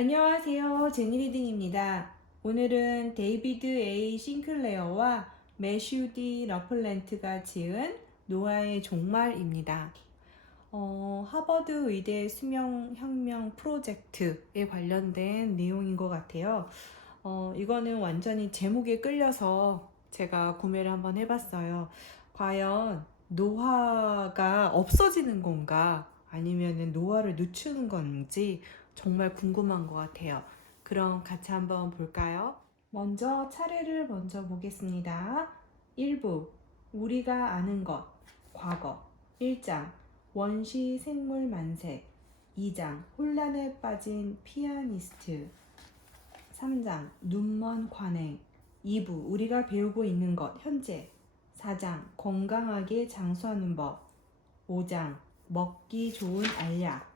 안녕하세요. 제니리딩입니다. 오늘은 데이비드 A. 싱클레어와 매슈 D. 러플랜트가 지은 노아의 종말입니다. 하버드 의대 수명혁명 프로젝트에 관련된 내용인 것 같아요. 이거는 완전히 제목에 끌려서 제가 구매를 한번 해봤어요. 과연 노화가 없어지는 건가? 아니면 노화를 늦추는 건지 정말 궁금한 것 같아요. 그럼 같이 한번 볼까요? 먼저 차례를 먼저 보겠습니다. 1부 우리가 아는 것 과거 1장 원시 생물 만세 2장 혼란에 빠진 피아니스트 3장 눈먼 관행 2부 우리가 배우고 있는 것 현재 4장 건강하게 장수하는 법 5장 먹기 좋은 알약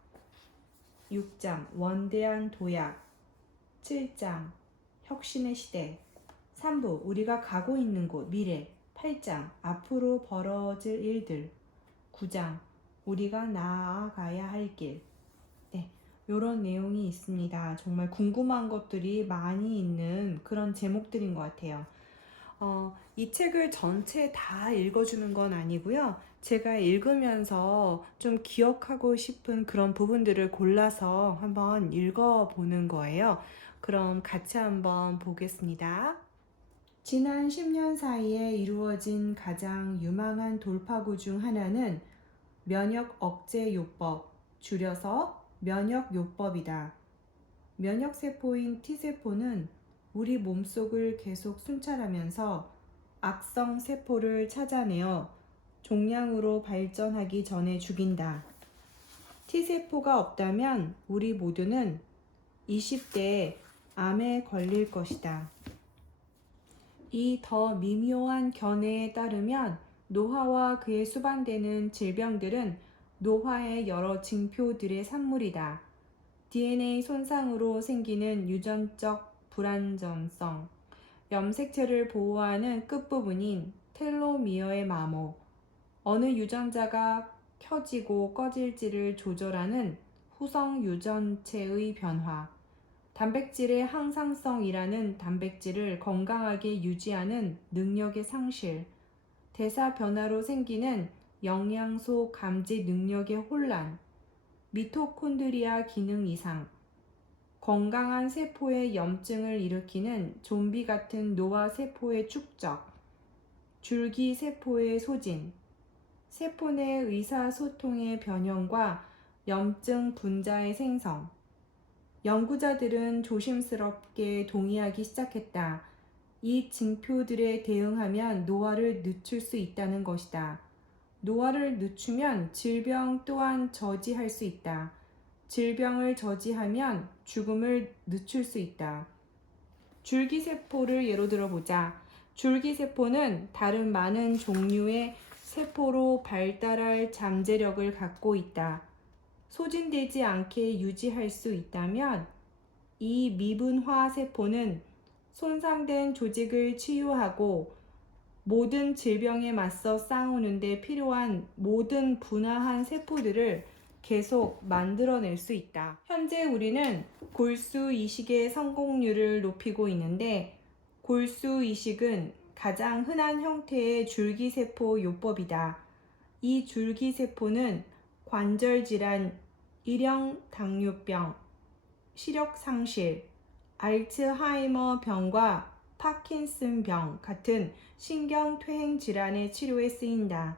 6장 원대한 도약 7장 혁신의 시대 3부 우리가 가고 있는 곳 미래 8장 앞으로 벌어질 일들 9장 우리가 나아가야 할 길 네, 이런 내용이 있습니다. 정말 궁금한 것들이 많이 있는 그런 제목들인 것 같아요. 이 책을 전체 다 읽어주는 건 아니고요. 제가 읽으면서 좀 기억하고 싶은 그런 부분들을 골라서 한번 읽어보는 거예요. 그럼 같이 한번 보겠습니다. 지난 10년 사이에 이루어진 가장 유망한 돌파구 중 하나는 면역 억제 요법, 줄여서 면역 요법이다. 면역세포인 T세포는 우리 몸속을 계속 순찰하면서 악성 세포를 찾아내어 종양으로 발전하기 전에 죽인다. T세포가 없다면 우리 모두는 20대에 암에 걸릴 것이다. 이 더 미묘한 견해에 따르면 노화와 그에 수반되는 질병들은 노화의 여러 징표들의 산물이다. DNA 손상으로 생기는 유전적 불안정성, 염색체를 보호하는 끝부분인 텔로미어의 마모, 어느 유전자가 켜지고 꺼질지를 조절하는 후성 유전체의 변화, 단백질의 항상성이라는 단백질을 건강하게 유지하는 능력의 상실, 대사 변화로 생기는 영양소 감지 능력의 혼란, 미토콘드리아 기능 이상, 건강한 세포의 염증을 일으키는 좀비 같은 노화 세포의 축적, 줄기 세포의 소진, 세포 내 의사소통의 변형과 염증 분자의 생성. 연구자들은 조심스럽게 동의하기 시작했다. 이 징표들에 대응하면 노화를 늦출 수 있다는 것이다. 노화를 늦추면 질병 또한 저지할 수 있다. 질병을 저지하면 죽음을 늦출 수 있다. 줄기세포를 예로 들어보자. 줄기세포는 다른 많은 종류의 세포로 발달할 잠재력을 갖고 있다. 소진되지 않게 유지할 수 있다면 이 미분화 세포는 손상된 조직을 치유하고 모든 질병에 맞서 싸우는 데 필요한 모든 분화한 세포들을 계속 만들어낼 수 있다. 현재 우리는 골수 이식의 성공률을 높이고 있는데 골수 이식은 가장 흔한 형태의 줄기세포 요법이다. 이 줄기세포는 관절질환, 일형 당뇨병, 시력상실, 알츠하이머 병과 파킨슨 병 같은 신경퇴행 질환의 치료에 쓰인다.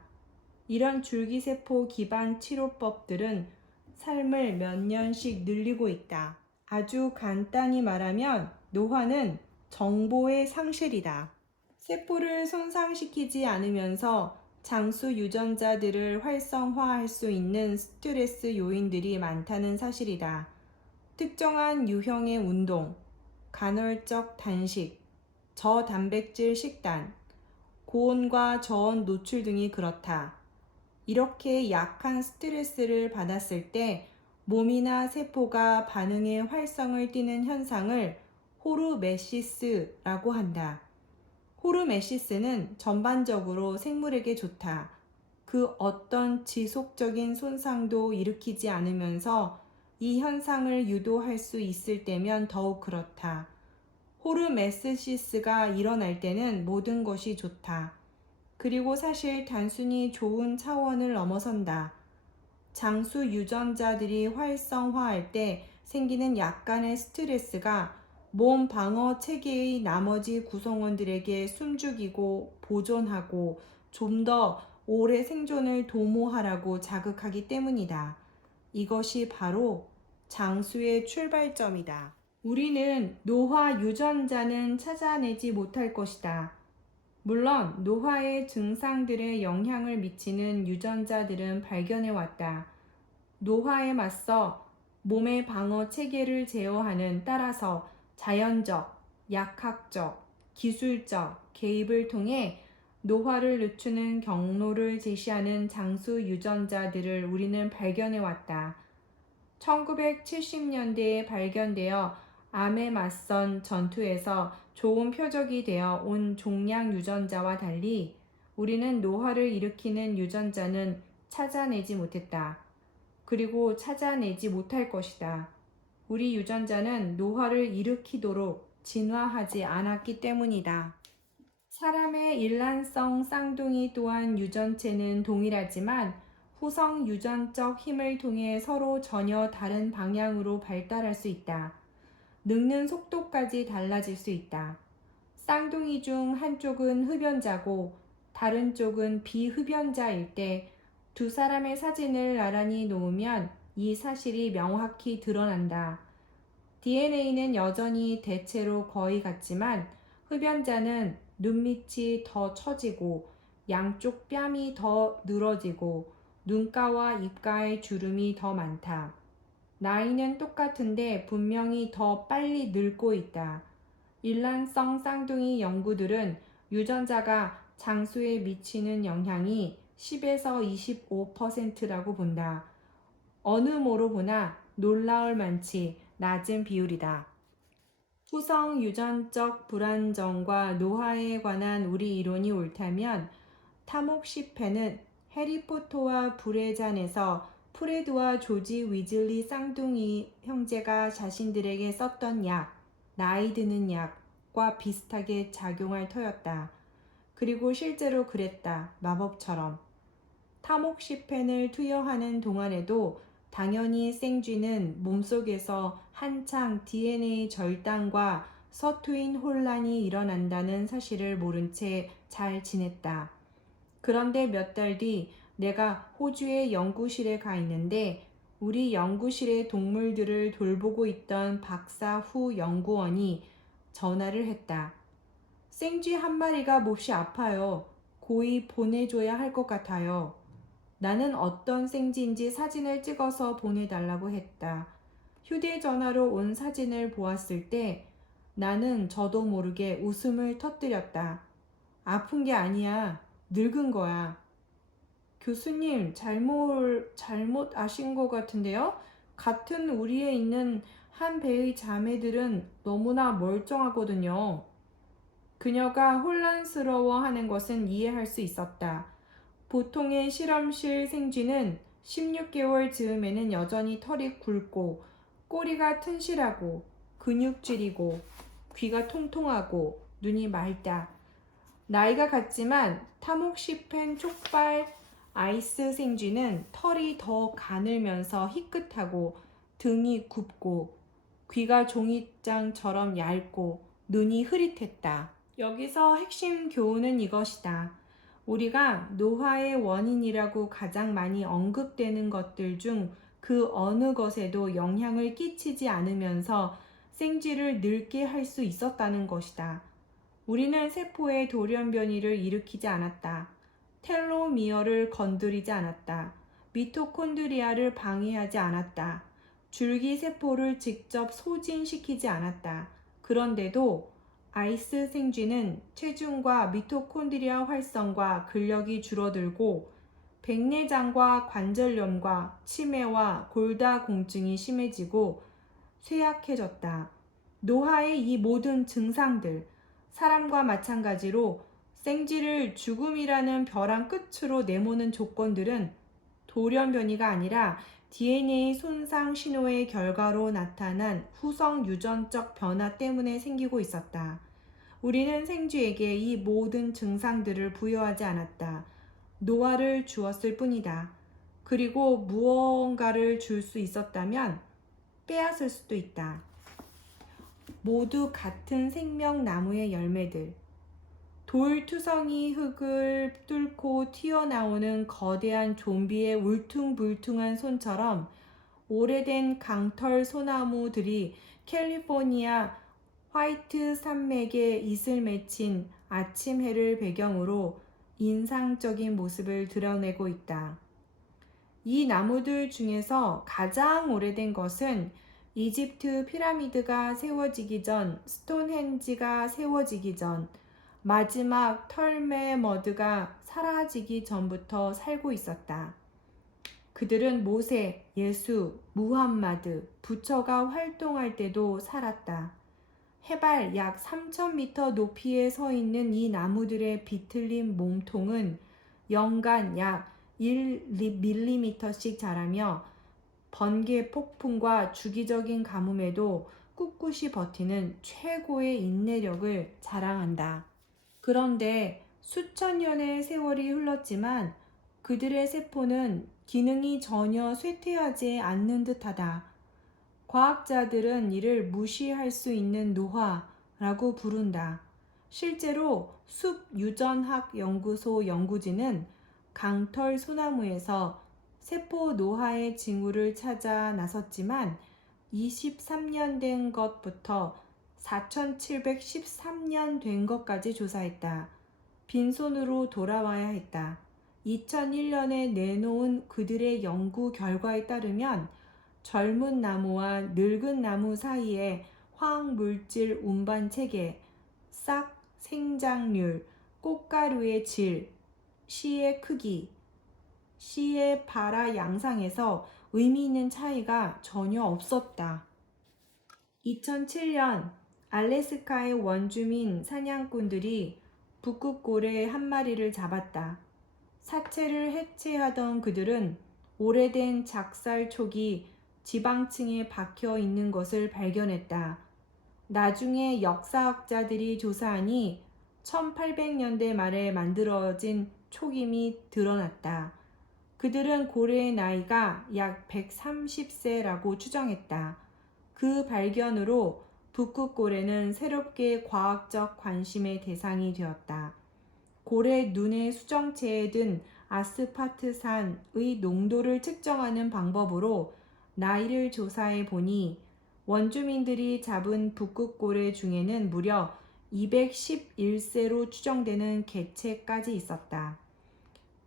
이런 줄기세포 기반 치료법들은 삶을 몇 년씩 늘리고 있다. 아주 간단히 말하면 노화는 정보의 상실이다. 세포를 손상시키지 않으면서 장수 유전자들을 활성화할 수 있는 스트레스 요인들이 많다는 사실이다. 특정한 유형의 운동, 간헐적 단식, 저단백질 식단, 고온과 저온 노출 등이 그렇다. 이렇게 약한 스트레스를 받았을 때 몸이나 세포가 반응의 활성을 띠는 현상을 호르메시스라고 한다. 호르메시스는 전반적으로 생물에게 좋다. 그 어떤 지속적인 손상도 일으키지 않으면서 이 현상을 유도할 수 있을 때면 더욱 그렇다. 호르메스시스가 일어날 때는 모든 것이 좋다. 그리고 사실 단순히 좋은 차원을 넘어선다. 장수 유전자들이 활성화할 때 생기는 약간의 스트레스가 몸 방어 체계의 나머지 구성원들에게 숨죽이고 보존하고 좀 더 오래 생존을 도모하라고 자극하기 때문이다. 이것이 바로 장수의 출발점이다. 우리는 노화 유전자는 찾아내지 못할 것이다. 물론 노화의 증상들에 영향을 미치는 유전자들은 발견해 왔다. 노화에 맞서 몸의 방어 체계를 제어하는 따라서 자연적, 약학적, 기술적 개입을 통해 노화를 늦추는 경로를 제시하는 장수 유전자들을 우리는 발견해 왔다. 1970년대에 발견되어 암에 맞선 전투에서 좋은 표적이 되어 온 종양 유전자와 달리 우리는 노화를 일으키는 유전자는 찾아내지 못했다. 그리고 찾아내지 못할 것이다. 우리 유전자는 노화를 일으키도록 진화하지 않았기 때문이다. 사람의 일란성 쌍둥이 또한 유전체는 동일하지만 후성 유전적 힘을 통해 서로 전혀 다른 방향으로 발달할 수 있다. 늙는 속도까지 달라질 수 있다. 쌍둥이 중 한쪽은 흡연자고 다른 쪽은 비흡연자일 때 두 사람의 사진을 나란히 놓으면 이 사실이 명확히 드러난다. DNA는 여전히 대체로 거의 같지만 흡연자는 눈밑이 더 처지고 양쪽 뺨이 더 늘어지고 눈가와 입가의 주름이 더 많다. 나이는 똑같은데 분명히 더 빨리 늙고 있다. 일란성 쌍둥이 연구들은 유전자가 장수에 미치는 영향이 10에서 25%라고 본다. 어느 뭐로 보나 놀라울 만치 낮은 비율이다. 후성 유전적 불안정과 노화에 관한 우리 이론이 옳다면 타목시펜은 해리포터와 불의 잔에서 프레드와 조지 위즐리 쌍둥이 형제가 자신들에게 썼던 약, 나이 드는 약과 비슷하게 작용할 터였다. 그리고 실제로 그랬다. 마법처럼. 타목시펜을 투여하는 동안에도 당연히 생쥐는 몸속에서 한창 DNA 절단과 서투인 혼란이 일어난다는 사실을 모른 채 잘 지냈다. 그런데 몇 달 뒤 내가 호주의 연구실에 가 있는데 우리 연구실의 동물들을 돌보고 있던 박사 후 연구원이 전화를 했다. 생쥐 한 마리가 몹시 아파요. 고이 보내줘야 할 것 같아요. 나는 어떤 생쥐인지 사진을 찍어서 보내달라고 했다. 휴대전화로 온 사진을 보았을 때 나는 저도 모르게 웃음을 터뜨렸다. 아픈 게 아니야. 늙은 거야. 교수님, 잘못 아신 것 같은데요? 같은 우리에 있는 한 배의 자매들은 너무나 멀쩡하거든요. 그녀가 혼란스러워하는 것은 이해할 수 있었다. 보통의 실험실 생쥐는 16개월 즈음에는 여전히 털이 굵고 꼬리가 튼실하고 근육질이고 귀가 통통하고 눈이 맑다. 나이가 같지만 타목시펜 촉발 아이스 생쥐는 털이 더 가늘면서 희끗하고 등이 굽고 귀가 종이장처럼 얇고 눈이 흐릿했다. 여기서 핵심 교훈은 이것이다. 우리가 노화의 원인이라고 가장 많이 언급되는 것들 중 그 어느 것에도 영향을 끼치지 않으면서 생쥐를 늙게 할 수 있었다는 것이다. 우리는 세포의 돌연변이를 일으키지 않았다. 텔로미어를 건드리지 않았다. 미토콘드리아를 방해하지 않았다. 줄기세포를 직접 소진시키지 않았다. 그런데도 아이스 생쥐는 체중과 미토콘드리아 활성과 근력이 줄어들고 백내장과 관절염과 치매와 골다공증이 심해지고 쇠약해졌다. 노화의 이 모든 증상들, 사람과 마찬가지로 생쥐를 죽음이라는 벼랑 끝으로 내모는 조건들은 돌연변이가 아니라 DNA 손상 신호의 결과로 나타난 후성 유전적 변화 때문에 생기고 있었다. 우리는 생쥐에게 이 모든 증상들을 부여하지 않았다. 노화를 주었을 뿐이다. 그리고 무언가를 줄 수 있었다면 빼앗을 수도 있다. 모두 같은 생명나무의 열매들. 돌투성이 흙을 뚫고 튀어나오는 거대한 좀비의 울퉁불퉁한 손처럼 오래된 강털 소나무들이 캘리포니아 화이트 산맥에 이슬 맺힌 아침 해를 배경으로 인상적인 모습을 드러내고 있다. 이 나무들 중에서 가장 오래된 것은 이집트 피라미드가 세워지기 전, 스톤헨지가 세워지기 전, 마지막 털메머드가 사라지기 전부터 살고 있었다. 그들은 모세, 예수, 무함마드, 부처가 활동할 때도 살았다. 해발 약 3,000m 높이에 서 있는 이 나무들의 비틀린 몸통은 연간 약 1mm씩 자라며 번개 폭풍과 주기적인 가뭄에도 꿋꿋이 버티는 최고의 인내력을 자랑한다. 그런데 수천 년의 세월이 흘렀지만 그들의 세포는 기능이 전혀 쇠퇴하지 않는 듯하다. 과학자들은 이를 무시할 수 있는 노화라고 부른다. 실제로 숲유전학 연구소 연구진은 강털 소나무에서 세포 노화의 징후를 찾아 나섰지만 23년 된 것부터 4713년 된 것까지 조사했다. 빈손으로 돌아와야 했다. 2001년에 내놓은 그들의 연구 결과에 따르면 젊은 나무와 늙은 나무 사이에 화학물질 운반 체계, 싹 생장률, 꽃가루의 질, 씨의 크기, 씨의 발화 양상에서 의미 있는 차이가 전혀 없었다. 2007년 알래스카의 원주민 사냥꾼들이 북극고래 한 마리를 잡았다. 사체를 해체하던 그들은 오래된 작살촉이 지방층에 박혀 있는 것을 발견했다. 나중에 역사학자들이 조사하니 1800년대 말에 만들어진 촉임이 드러났다. 그들은 고래의 나이가 약 130세라고 추정했다. 그 발견으로 북극고래는 새롭게 과학적 관심의 대상이 되었다. 고래 눈의 수정체에 든 아스파트산의 농도를 측정하는 방법으로 나이를 조사해 보니 원주민들이 잡은 북극고래 중에는 무려 211세로 추정되는 개체까지 있었다.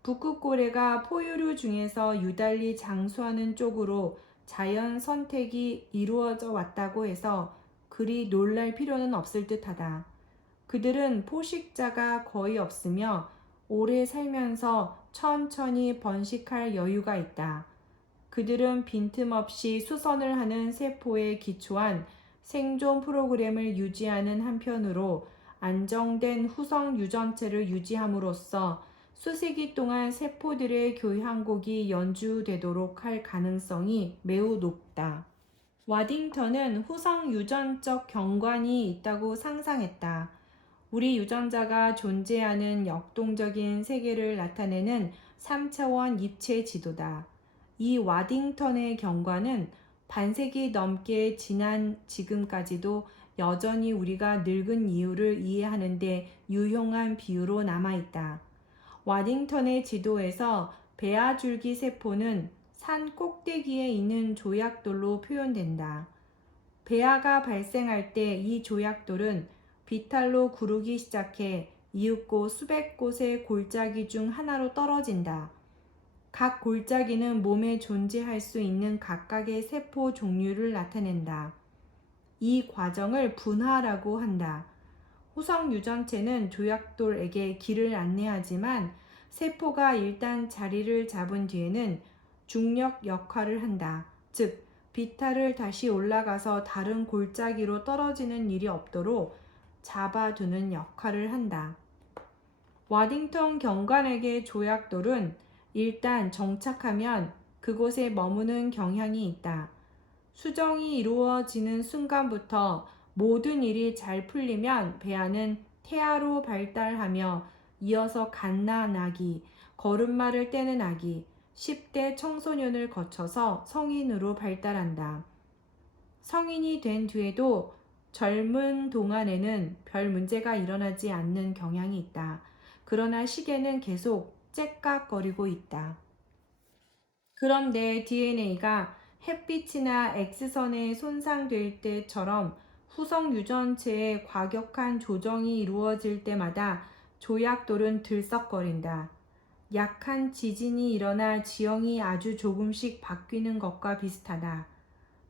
북극고래가 포유류 중에서 유달리 장수하는 쪽으로 자연 선택이 이루어져 왔다고 해서 그리 놀랄 필요는 없을 듯하다. 그들은 포식자가 거의 없으며 오래 살면서 천천히 번식할 여유가 있다. 그들은 빈틈없이 수선을 하는 세포에 기초한 생존 프로그램을 유지하는 한편으로 안정된 후성 유전체를 유지함으로써 수세기 동안 세포들의 교향곡이 연주되도록 할 가능성이 매우 높다. 와딩턴은 후성 유전적 경관이 있다고 상상했다. 우리 유전자가 존재하는 역동적인 세계를 나타내는 3차원 입체 지도다. 이 와딩턴의 경관은 반세기 넘게 지난 지금까지도 여전히 우리가 늙은 이유를 이해하는 데 유용한 비유로 남아있다. 와딩턴의 지도에서 베아줄기 세포는 산 꼭대기에 있는 조약돌로 표현된다. 배아가 발생할 때 이 조약돌은 비탈로 구르기 시작해 이윽고 수백 곳의 골짜기 중 하나로 떨어진다. 각 골짜기는 몸에 존재할 수 있는 각각의 세포 종류를 나타낸다. 이 과정을 분화라고 한다. 후성 유전체는 조약돌에게 길을 안내하지만 세포가 일단 자리를 잡은 뒤에는 중력 역할을 한다. 즉, 비탈을 다시 올라가서 다른 골짜기로 떨어지는 일이 없도록 잡아두는 역할을 한다. 와딩턴 경관에게 조약돌은 일단 정착하면 그곳에 머무는 경향이 있다. 수정이 이루어지는 순간부터 모든 일이 잘 풀리면 배아는 태아로 발달하며 이어서 갓난아기, 걸음마를 떼는 아기, 10대 청소년을 거쳐서 성인으로 발달한다. 성인이 된 뒤에도 젊은 동안에는 별 문제가 일어나지 않는 경향이 있다. 그러나 시계는 계속 째깍거리고 있다. 그런데 DNA가 햇빛이나 X선에 손상될 때처럼 후성 유전체의 과격한 조정이 이루어질 때마다 조약돌은 들썩거린다. 약한 지진이 일어나 지형이 아주 조금씩 바뀌는 것과 비슷하다.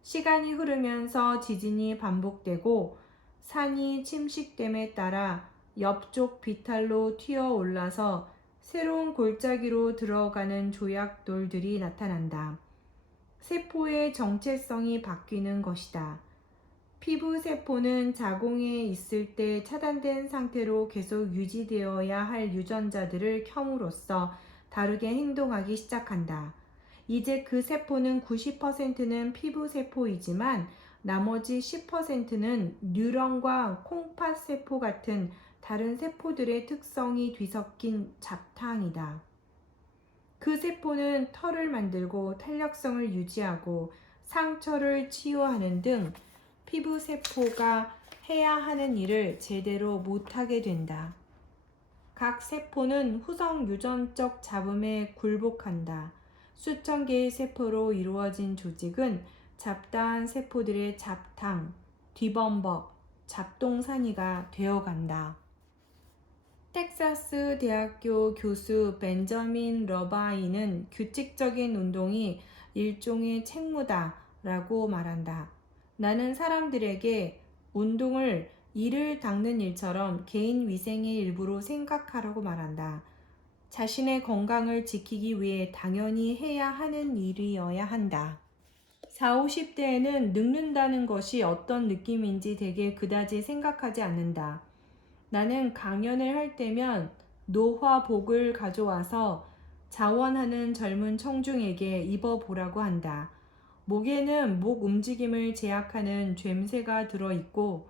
시간이 흐르면서 지진이 반복되고 산이 침식됨에 따라 옆쪽 비탈로 튀어 올라서 새로운 골짜기로 들어가는 조약돌들이 나타난다. 세포의 정체성이 바뀌는 것이다. 피부 세포는 자궁에 있을 때 차단된 상태로 계속 유지되어야 할 유전자들을 켬으로써 다르게 행동하기 시작한다. 이제 그 세포는 90%는 피부 세포이지만 나머지 10%는 뉴런과 콩팥 세포 같은 다른 세포들의 특성이 뒤섞인 잡탕이다. 그 세포는 털을 만들고 탄력성을 유지하고 상처를 치유하는 등 피부 세포가 해야 하는 일을 제대로 못하게 된다. 각 세포는 후성 유전적 잡음에 굴복한다. 수천 개의 세포로 이루어진 조직은 잡다한 세포들의 잡탕, 뒤범벅, 잡동사니가 되어간다. 텍사스 대학교 교수 벤저민 러바인은 규칙적인 운동이 일종의 책무다라고 말한다. 나는 사람들에게 운동을 이를 닦는 일처럼 개인 위생의 일부로 생각하라고 말한다. 자신의 건강을 지키기 위해 당연히 해야 하는 일이어야 한다. 40, 50대에는 늙는다는 것이 어떤 느낌인지 되게 그다지 생각하지 않는다. 나는 강연을 할 때면 노화복을 가져와서 자원하는 젊은 청중에게 입어보라고 한다. 목에는 목 움직임을 제약하는 죬새가 들어있고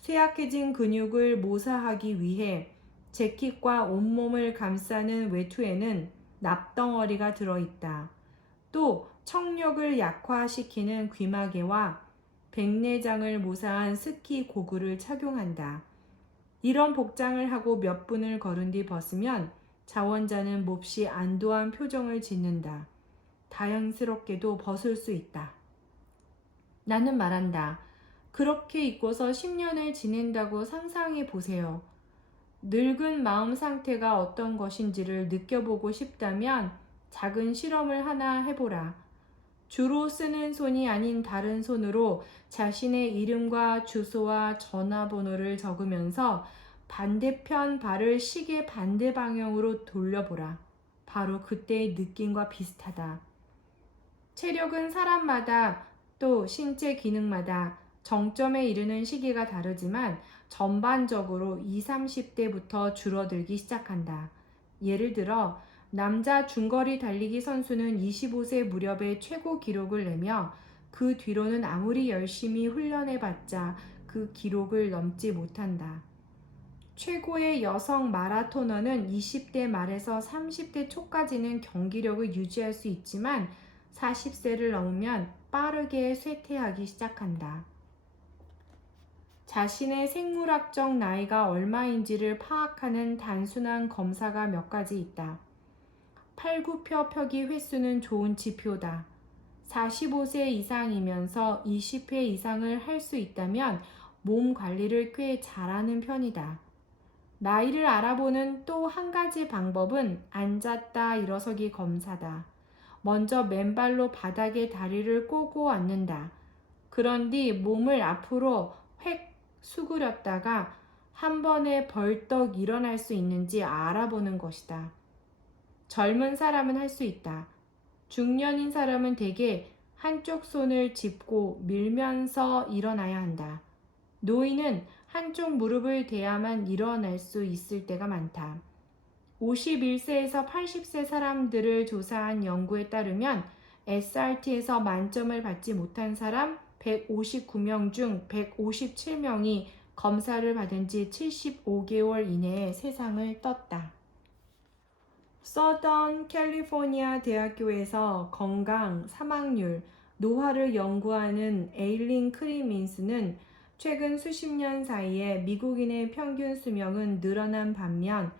쇠약해진 근육을 모사하기 위해 재킷과 온몸을 감싸는 외투에는 납덩어리가 들어있다. 또 청력을 약화시키는 귀마개와 백내장을 모사한 스키 고글을 착용한다. 이런 복장을 하고 몇 분을 걸은 뒤 벗으면 자원자는 몹시 안도한 표정을 짓는다. 다행스럽게도 벗을 수 있다. 나는 말한다. 그렇게 입고서 10년을 지낸다고 상상해 보세요. 늙은 마음 상태가 어떤 것인지를 느껴보고 싶다면 작은 실험을 하나 해보라. 주로 쓰는 손이 아닌 다른 손으로 자신의 이름과 주소와 전화번호를 적으면서 반대편 발을 시계 반대 방향으로 돌려보라. 바로 그때의 느낌과 비슷하다. 체력은 사람마다 또 신체 기능마다 정점에 이르는 시기가 다르지만 전반적으로 20, 30대부터 줄어들기 시작한다. 예를 들어 남자 중거리 달리기 선수는 25세 무렵에 최고 기록을 내며 그 뒤로는 아무리 열심히 훈련해봤자 그 기록을 넘지 못한다. 최고의 여성 마라토너는 20대 말에서 30대 초까지는 경기력을 유지할 수 있지만 40세를 넘으면 빠르게 쇠퇴하기 시작한다. 자신의 생물학적 나이가 얼마인지를 파악하는 단순한 검사가 몇 가지 있다. 팔굽혀 펴기 횟수는 좋은 지표다. 45세 이상이면서 20회 이상을 할 수 있다면 몸 관리를 꽤 잘하는 편이다. 나이를 알아보는 또 한 가지 방법은 앉았다 일어서기 검사다. 먼저 맨발로 바닥에 다리를 꼬고 앉는다. 그런 뒤 몸을 앞으로 획 수그렸다가 한 번에 벌떡 일어날 수 있는지 알아보는 것이다. 젊은 사람은 할 수 있다. 중년인 사람은 대개 한쪽 손을 짚고 밀면서 일어나야 한다. 노인은 한쪽 무릎을 대야만 일어날 수 있을 때가 많다. 51세에서 80세 사람들을 조사한 연구에 따르면 SRT에서 만점을 받지 못한 사람 159명 중 157명이 검사를 받은 지 75개월 이내에 세상을 떴다. 서던 캘리포니아 대학교에서 건강, 사망률, 노화를 연구하는 에일린 크리민스는 최근 수십 년 사이에 미국인의 평균 수명은 늘어난 반면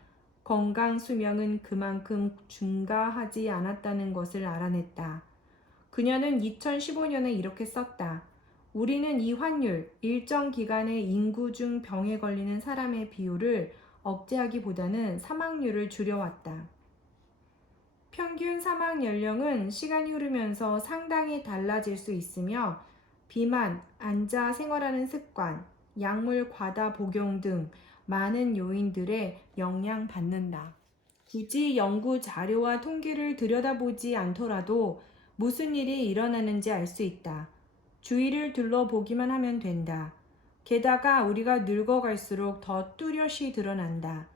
건강 수명은 그만큼 증가하지 않았다는 것을 알아냈다. 그녀는 2015년에 이렇게 썼다. 우리는 이 환율, 일정 기간의 인구 중 병에 걸리는 사람의 비율을 억제하기보다는 사망률을 줄여왔다. 평균 사망 연령은 시간이 흐르면서 상당히 달라질 수 있으며 비만, 앉아 생활하는 습관, 약물 과다 복용 등 많은 요인들에 영향받는다. 굳이 연구 자료와 통계를 들여다보지 않더라도 무슨 일이 일어나는지 알 수 있다. 주위를 둘러보기만 하면 된다. 게다가 우리가 늙어갈수록 더 뚜렷이 드러난다.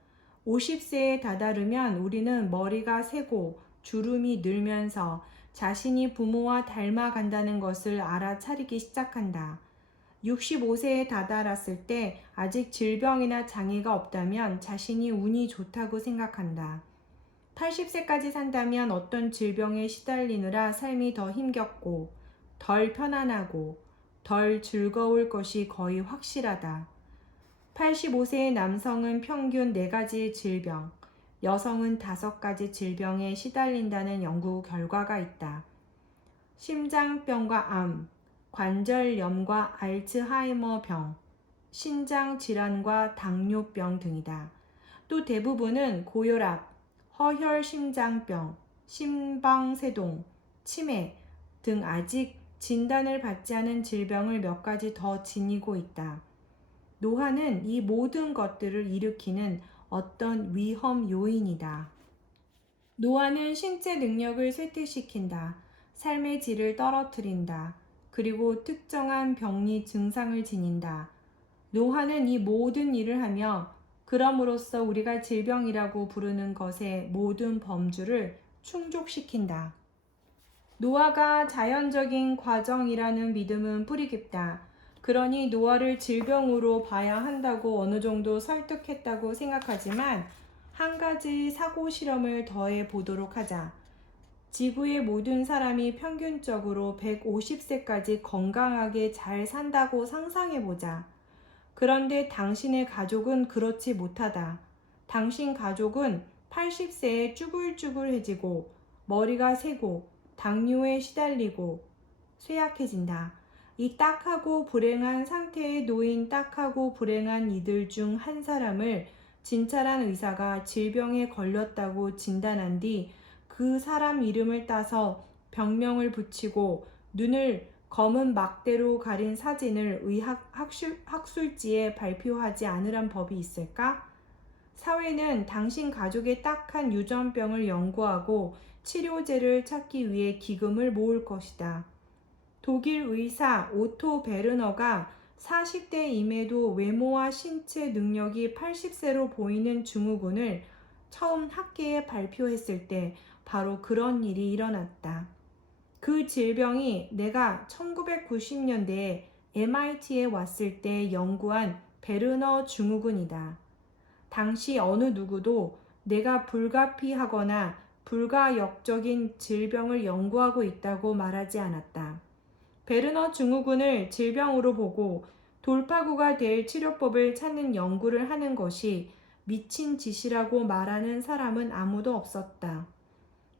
50세에 다다르면 우리는 머리가 새고 주름이 늘면서 자신이 부모와 닮아간다는 것을 알아차리기 시작한다. 65세에 다다랐을 때 아직 질병이나 장애가 없다면 자신이 운이 좋다고 생각한다. 80세까지 산다면 어떤 질병에 시달리느라 삶이 더 힘겹고 덜 편안하고 덜 즐거울 것이 거의 확실하다. 85세의 남성은 평균 4가지의 질병, 여성은 5가지 질병에 시달린다는 연구 결과가 있다. 심장병과 암, 관절염과 알츠하이머병, 신장질환과 당뇨병 등이다. 또 대부분은 고혈압, 허혈심장병, 심방세동, 치매 등 아직 진단을 받지 않은 질병을 몇 가지 더 지니고 있다. 노화는 이 모든 것들을 일으키는 어떤 위험 요인이다. 노화는 신체 능력을 쇠퇴시킨다. 삶의 질을 떨어뜨린다. 그리고 특정한 병리 증상을 지닌다. 노화는 이 모든 일을 하며 그럼으로써 우리가 질병이라고 부르는 것의 모든 범주를 충족시킨다. 노화가 자연적인 과정이라는 믿음은 뿌리 깊다. 그러니 노화를 질병으로 봐야 한다고 어느 정도 설득했다고 생각하지만 한 가지 사고 실험을 더해 보도록 하자. 지구의 모든 사람이 평균적으로 150세까지 건강하게 잘 산다고 상상해보자. 그런데 당신의 가족은 그렇지 못하다. 당신 가족은 80세에 쭈글쭈글해지고 머리가 새고 당뇨에 시달리고 쇠약해진다. 이 딱하고 불행한 상태에 놓인 딱하고 불행한 이들 중 한 사람을 진찰한 의사가 질병에 걸렸다고 진단한 뒤 그 사람 이름을 따서 병명을 붙이고 눈을 검은 막대로 가린 사진을 학술지에 발표하지 않으란 법이 있을까? 사회는 당신 가족의 딱한 유전병을 연구하고 치료제를 찾기 위해 기금을 모을 것이다. 독일 의사 오토 베르너가 40대임에도 외모와 신체 능력이 80세로 보이는 증후군을 처음 학계에 발표했을 때 바로 그런 일이 일어났다. 그 질병이 내가 1990년대에 MIT에 왔을 때 연구한 베르너 증후군이다. 당시 어느 누구도 내가 불가피하거나 불가역적인 질병을 연구하고 있다고 말하지 않았다. 베르너 증후군을 질병으로 보고 돌파구가 될 치료법을 찾는 연구를 하는 것이 미친 짓이라고 말하는 사람은 아무도 없었다.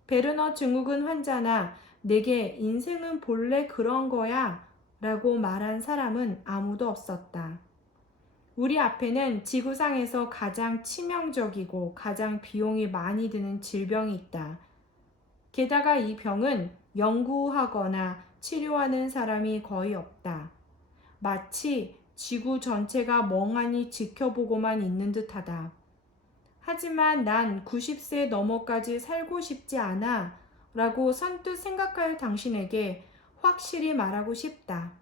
베르너 증후군 환자나 내게 인생은 본래 그런 거야 라고 말한 사람은 아무도 없었다. 우리 앞에는 지구상에서 가장 치명적이고 가장 비용이 많이 드는 질병이 있다. 게다가 이 병은 연구하거나 치료하는 사람이 거의 없다. 마치 지구 전체가 멍하니 지켜보고만 있는 듯하다. 하지만 난 90세 넘어까지 살고 싶지 않아 라고 선뜻 생각할 당신에게 확실히 말하고 싶다.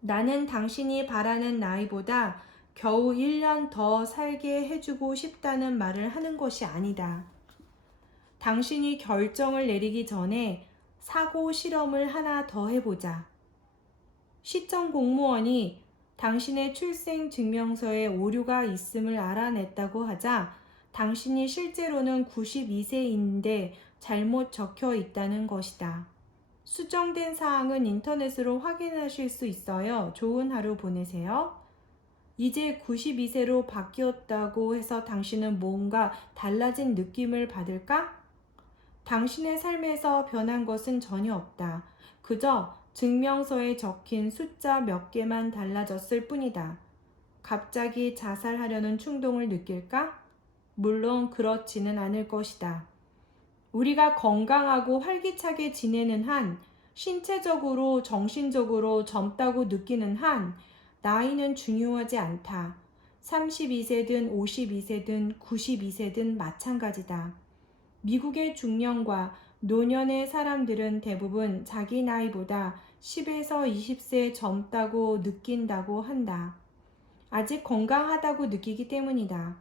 나는 당신이 바라는 나이보다 겨우 1년 더 살게 해주고 싶다는 말을 하는 것이 아니다. 당신이 결정을 내리기 전에 사고 실험을 하나 더 해보자. 시청 공무원이 당신의 출생 증명서에 오류가 있음을 알아냈다고 하자 당신이 실제로는 92세인데 잘못 적혀 있다는 것이다. 수정된 사항은 인터넷으로 확인하실 수 있어요. 좋은 하루 보내세요. 이제 92세로 바뀌었다고 해서 당신은 뭔가 달라진 느낌을 받을까? 당신의 삶에서 변한 것은 전혀 없다. 그저 증명서에 적힌 숫자 몇 개만 달라졌을 뿐이다. 갑자기 자살하려는 충동을 느낄까? 물론 그렇지는 않을 것이다. 우리가 건강하고 활기차게 지내는 한, 신체적으로, 정신적으로 젊다고 느끼는 한, 나이는 중요하지 않다. 32세든 52세든 92세든 마찬가지다. 미국의 중년과 노년의 사람들은 대부분 자기 나이보다 10에서 20세 젊다고 느낀다고 한다. 아직 건강하다고 느끼기 때문이다.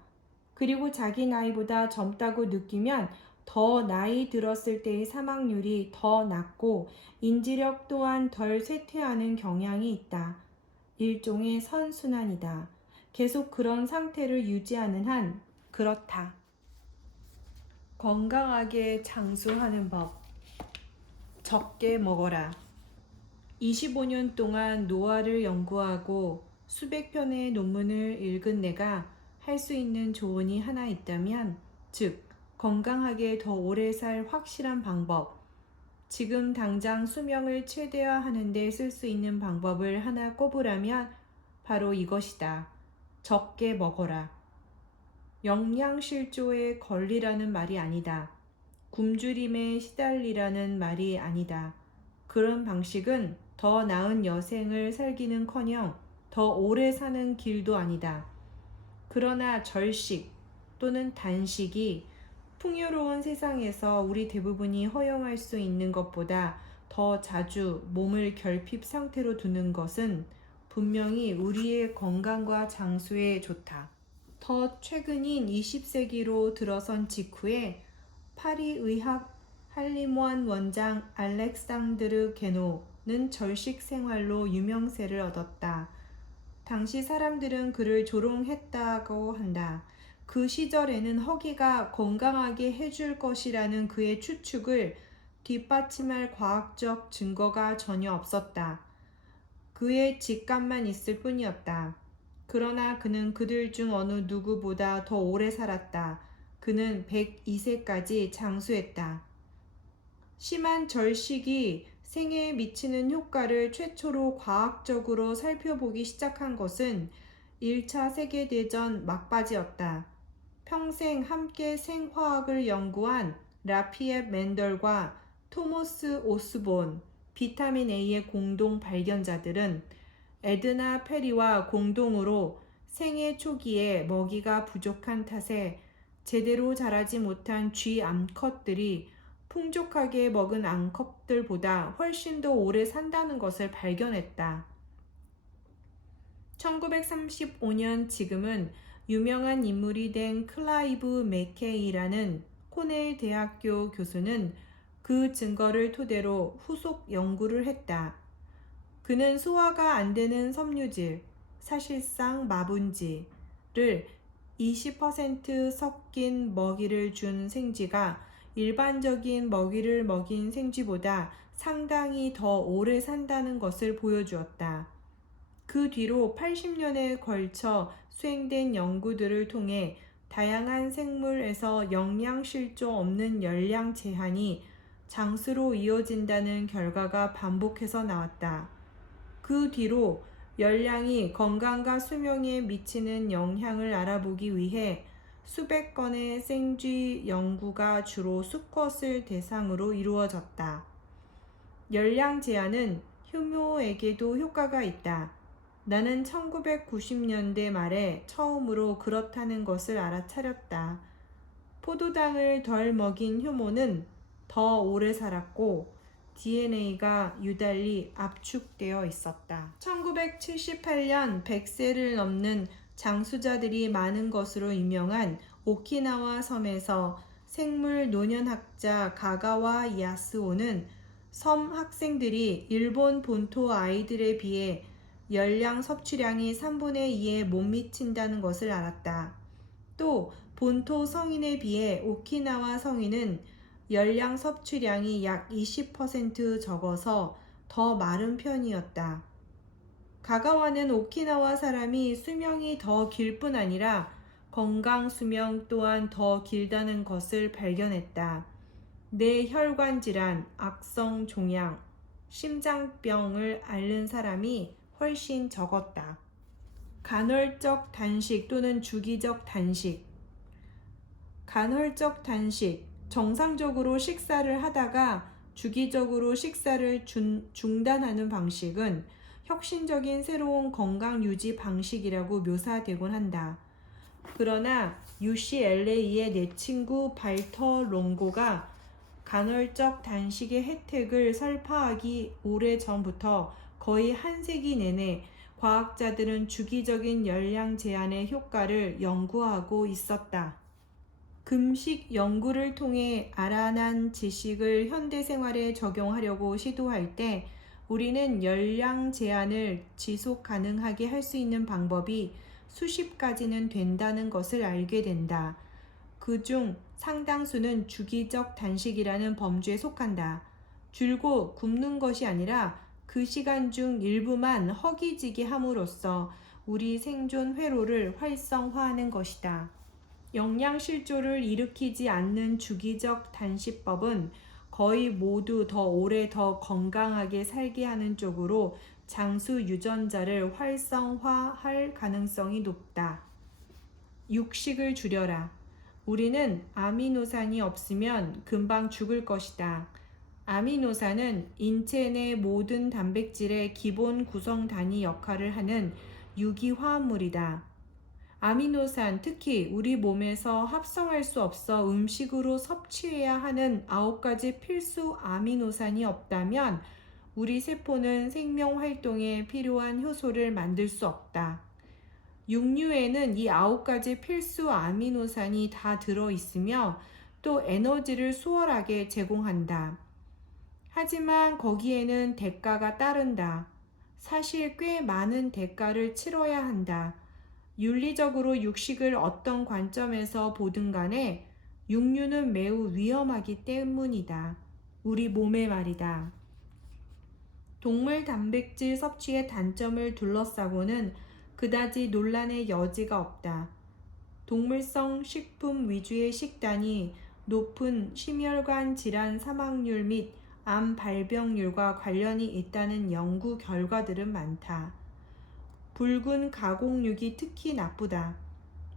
그리고 자기 나이보다 젊다고 느끼면 더 나이 들었을 때의 사망률이 더 낮고 인지력 또한 덜 쇠퇴하는 경향이 있다. 일종의 선순환이다. 계속 그런 상태를 유지하는 한 그렇다. 건강하게 장수하는 법. 적게 먹어라. 25년 동안 노화를 연구하고 수백 편의 논문을 읽은 내가 할 수 있는 조언이 하나 있다면, 즉, 건강하게 더 오래 살 확실한 방법, 지금 당장 수명을 최대화하는 데 쓸 수 있는 방법을 하나 꼽으라면 바로 이것이다. 적게 먹어라. 영양실조에 걸리라는 말이 아니다. 굶주림에 시달리라는 말이 아니다. 그런 방식은 더 나은 여생을 살기는커녕 더 오래 사는 길도 아니다. 그러나 절식 또는 단식이 풍요로운 세상에서 우리 대부분이 허용할 수 있는 것보다 더 자주 몸을 결핍 상태로 두는 것은 분명히 우리의 건강과 장수에 좋다. 더 최근인 20세기로 들어선 직후에 파리 의학 할리모안 원장 알렉산드르 게노는 절식 생활로 유명세를 얻었다. 당시 사람들은 그를 조롱했다고 한다. 그 시절에는 허기가 건강하게 해줄 것이라는 그의 추측을 뒷받침할 과학적 증거가 전혀 없었다. 그의 직감만 있을 뿐이었다. 그러나 그는 그들 중 어느 누구보다 더 오래 살았다. 그는 102세까지 장수했다. 심한 절식이 생애에 미치는 효과를 최초로 과학적으로 살펴보기 시작한 것은 1차 세계대전 막바지였다. 평생 함께 생화학을 연구한 라피엣 맨덜과 토머스 오스본, 비타민 A의 공동 발견자들은 에드나 페리와 공동으로 생애 초기에 먹이가 부족한 탓에 제대로 자라지 못한 쥐 암컷들이 풍족하게 먹은 암컷들보다 훨씬 더 오래 산다는 것을 발견했다. 1935년 지금은 유명한 인물이 된 클라이브 맥케이라는 코넬 대학교 교수는 그 증거를 토대로 후속 연구를 했다. 그는 소화가 안 되는 섬유질, 사실상 마분지를 20% 섞인 먹이를 준 생쥐가 일반적인 먹이를 먹인 생쥐보다 상당히 더 오래 산다는 것을 보여주었다. 그 뒤로 80년에 걸쳐 수행된 연구들을 통해 다양한 생물에서 영양실조 없는 열량 제한이 장수로 이어진다는 결과가 반복해서 나왔다. 그 뒤로 열량이 건강과 수명에 미치는 영향을 알아보기 위해 수백 건의 생쥐 연구가 주로 수컷을 대상으로 이루어졌다. 열량 제한은 효모에게도 효과가 있다. 나는 1990년대 말에 처음으로 그렇다는 것을 알아차렸다. 포도당을 덜 먹인 효모는 더 오래 살았고 DNA가 유달리 압축되어 있었다. 1978년 100세를 넘는 장수자들이 많은 것으로 유명한 오키나와 섬에서 생물 노년학자 가가와 야스오는 섬 학생들이 일본 본토 아이들에 비해 열량 섭취량이 3분의 2에 못 미친다는 것을 알았다. 또 본토 성인에 비해 오키나와 성인은 열량 섭취량이 약 20% 적어서 더 마른 편이었다. 가가와는 오키나와 사람이 수명이 더 길 뿐 아니라 건강 수명 또한 더 길다는 것을 발견했다. 뇌혈관 질환, 악성 종양, 심장병을 앓는 사람이 훨씬 적었다. 간헐적 단식 또는 주기적 단식. 간헐적 단식, 정상적으로 식사를 하다가 주기적으로 식사를 중단하는 방식은 혁신적인 새로운 건강 유지 방식이라고 묘사되곤 한다. 그러나 UCLA의 내 친구 발터 롱고가 간헐적 단식의 혜택을 설파하기 오래전부터 거의 한 세기 내내 과학자들은 주기적인 열량 제한의 효과를 연구하고 있었다. 금식 연구를 통해 알아난 지식을 현대 생활에 적용하려고 시도할 때 우리는 열량 제한을 지속 가능하게 할 수 있는 방법이 수십 가지는 된다는 것을 알게 된다. 그중 상당수는 주기적 단식이라는 범주에 속한다. 줄고 굶는 것이 아니라 그 시간 중 일부만 허기지게 함으로써 우리 생존 회로를 활성화하는 것이다. 영양실조를 일으키지 않는 주기적 단식법은 거의 모두 더 오래 더 건강하게 살게 하는 쪽으로 장수 유전자를 활성화할 가능성이 높다. 육식을 줄여라. 우리는 아미노산이 없으면 금방 죽을 것이다. 아미노산은 인체 내 모든 단백질의 기본 구성단위 역할을 하는 유기화합물이다. 아미노산, 특히 우리 몸에서 합성할 수 없어 음식으로 섭취해야 하는 9가지 필수 아미노산이 없다면 우리 세포는 생명 활동에 필요한 효소를 만들 수 없다. 육류에는 이 9가지 필수 아미노산이 다 들어있으며 또 에너지를 수월하게 제공한다. 하지만 거기에는 대가가 따른다. 사실 꽤 많은 대가를 치러야 한다. 윤리적으로 육식을 어떤 관점에서 보든 간에 육류는 매우 위험하기 때문이다. 우리 몸에 말이다. 동물 단백질 섭취의 단점을 둘러싸고는 그다지 논란의 여지가 없다. 동물성 식품 위주의 식단이 높은 심혈관 질환 사망률 및 암 발병률과 관련이 있다는 연구 결과들은 많다. 붉은 가공육이 특히 나쁘다.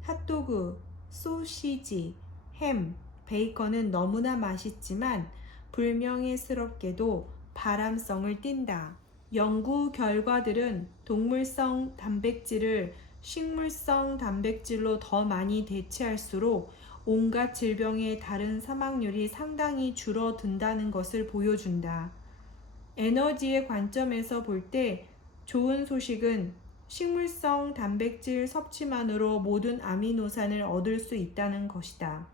핫도그, 소시지, 햄, 베이컨은 너무나 맛있지만 불명예스럽게도 발암성을 띈다. 연구 결과들은 동물성 단백질을 식물성 단백질로 더 많이 대체할수록 온갖 질병의 다른 사망률이 상당히 줄어든다는 것을 보여준다. 에너지의 관점에서 볼 때 좋은 소식은 식물성 단백질 섭취만으로 모든 아미노산을 얻을 수 있다는 것이다.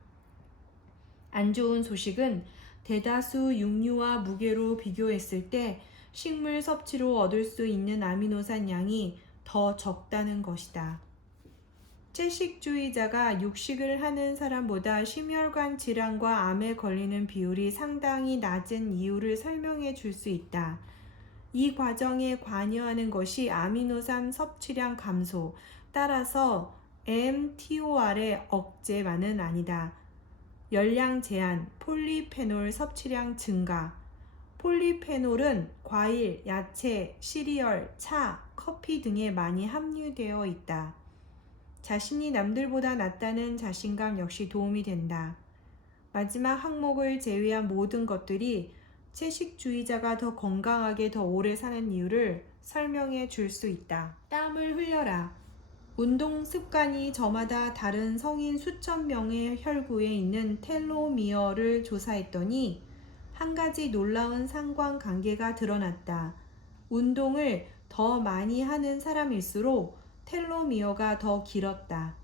안 좋은 소식은 대다수 육류와 무게로 비교했을 때 식물 섭취로 얻을 수 있는 아미노산 양이 더 적다는 것이다. 채식주의자가 육식을 하는 사람보다 심혈관 질환과 암에 걸리는 비율이 상당히 낮은 이유를 설명해 줄 수 있다. 이 과정에 관여하는 것이 아미노산 섭취량 감소, 따라서 mTOR의 억제만은 아니다. 열량 제한, 폴리페놀 섭취량 증가. 폴리페놀은 과일, 야채, 시리얼, 차, 커피 등에 많이 함유되어 있다. 자신이 남들보다 낫다는 자신감 역시 도움이 된다. 마지막 항목을 제외한 모든 것들이 채식주의자가 더 건강하게 더 오래 사는 이유를 설명해 줄 수 있다. 땀을 흘려라. 운동 습관이 저마다 다른 성인 수천 명의 혈구에 있는 텔로미어를 조사했더니 한 가지 놀라운 상관관계가 드러났다. 운동을 더 많이 하는 사람일수록 텔로미어가 더 길었다.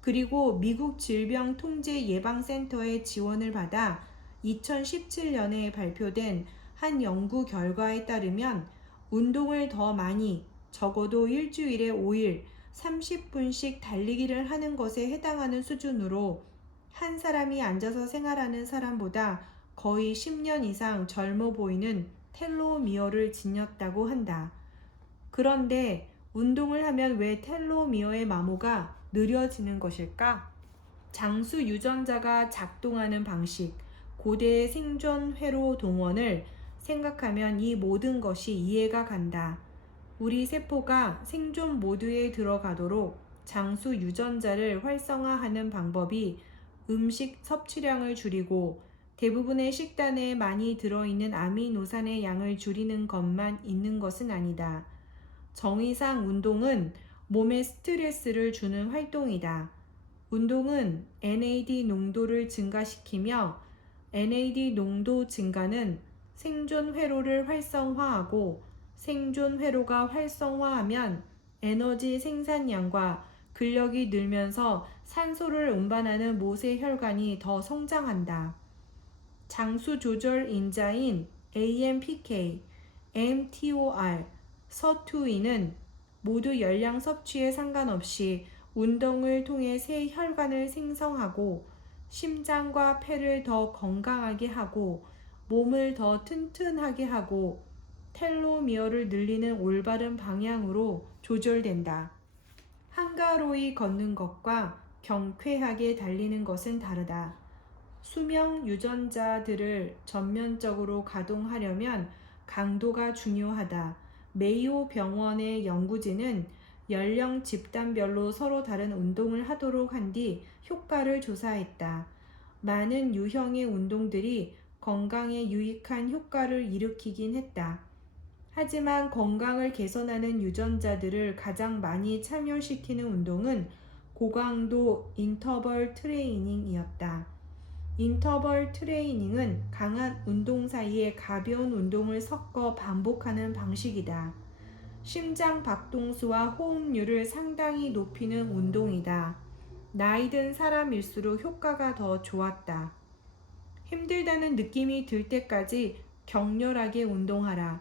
그리고 미국 질병통제예방센터의 지원을 받아 2017년에 발표된 한 연구 결과에 따르면 운동을 더 많이, 적어도 일주일에 5일 30분씩 달리기를 하는 것에 해당하는 수준으로 한 사람이 앉아서 생활하는 사람보다 거의 10년 이상 젊어 보이는 텔로미어를 지녔다고 한다. 그런데 운동을 하면 왜 텔로미어의 마모가 느려지는 것일까? 장수 유전자가 작동하는 방식, 고대의 생존 회로 동원을 생각하면 이 모든 것이 이해가 간다. 우리 세포가 생존 모드에 들어가도록 장수 유전자를 활성화하는 방법이 음식 섭취량을 줄이고 대부분의 식단에 많이 들어있는 아미노산의 양을 줄이는 것만 있는 것은 아니다. 정의상 운동은 몸에 스트레스를 주는 활동이다. 운동은 NAD 농도를 증가시키며 NAD 농도 증가는 생존 회로를 활성화하고 생존 회로가 활성화하면 에너지 생산량과 근력이 늘면서 산소를 운반하는 모세혈관이 더 성장한다. 장수 조절 인자인 AMPK, mTOR, 서투이는 모두 열량 섭취에 상관없이 운동을 통해 새 혈관을 생성하고 심장과 폐를 더 건강하게 하고 몸을 더 튼튼하게 하고 텔로미어를 늘리는 올바른 방향으로 조절된다. 한가로이 걷는 것과 경쾌하게 달리는 것은 다르다. 수명 유전자들을 전면적으로 가동하려면 강도가 중요하다. 메이오 병원의 연구진은 연령 집단별로 서로 다른 운동을 하도록 한 뒤 효과를 조사했다. 많은 유형의 운동들이 건강에 유익한 효과를 일으키긴 했다. 하지만 건강을 개선하는 유전자들을 가장 많이 참여시키는 운동은 고강도 인터벌 트레이닝이었다. 인터벌 트레이닝은 강한 운동 사이에 가벼운 운동을 섞어 반복하는 방식이다. 심장 박동수와 호흡률을 상당히 높이는 운동이다. 나이든 사람일수록 효과가 더 좋았다. 힘들다는 느낌이 들 때까지 격렬하게 운동하라.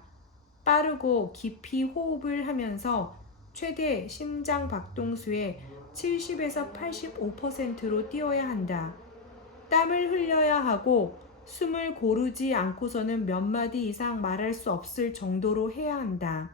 빠르고 깊이 호흡을 하면서 최대 심장 박동수의 70에서 85%로 뛰어야 한다. 땀을 흘려야 하고 숨을 고르지 않고서는 몇 마디 이상 말할 수 없을 정도로 해야 한다.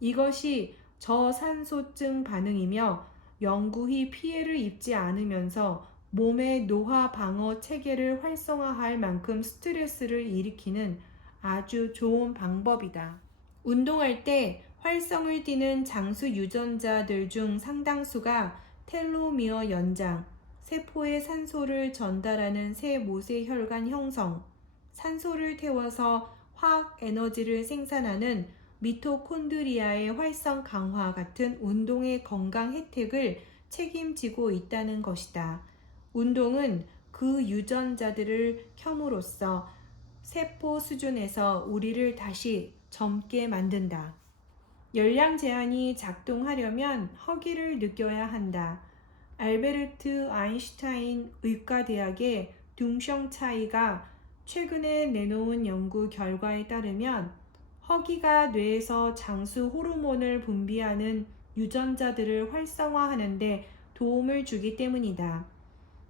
이것이 저산소증 반응이며 영구히 피해를 입지 않으면서 몸의 노화 방어 체계를 활성화할 만큼 스트레스를 일으키는 아주 좋은 방법이다. 운동할 때 활성을 띠는 장수 유전자들 중 상당수가 텔로미어 연장, 세포에 산소를 전달하는 새 모세혈관 형성, 산소를 태워서 화학 에너지를 생산하는 미토콘드리아의 활성 강화 같은 운동의 건강 혜택을 책임지고 있다는 것이다. 운동은 그 유전자들을 켬으로써 세포 수준에서 우리를 다시 젊게 만든다. 열량 제한이 작동하려면 허기를 느껴야 한다. 알베르트 아인슈타인 의과대학의 둥숑차이가 최근에 내놓은 연구 결과에 따르면 허기가 뇌에서 장수 호르몬을 분비하는 유전자들을 활성화하는 데 도움을 주기 때문이다.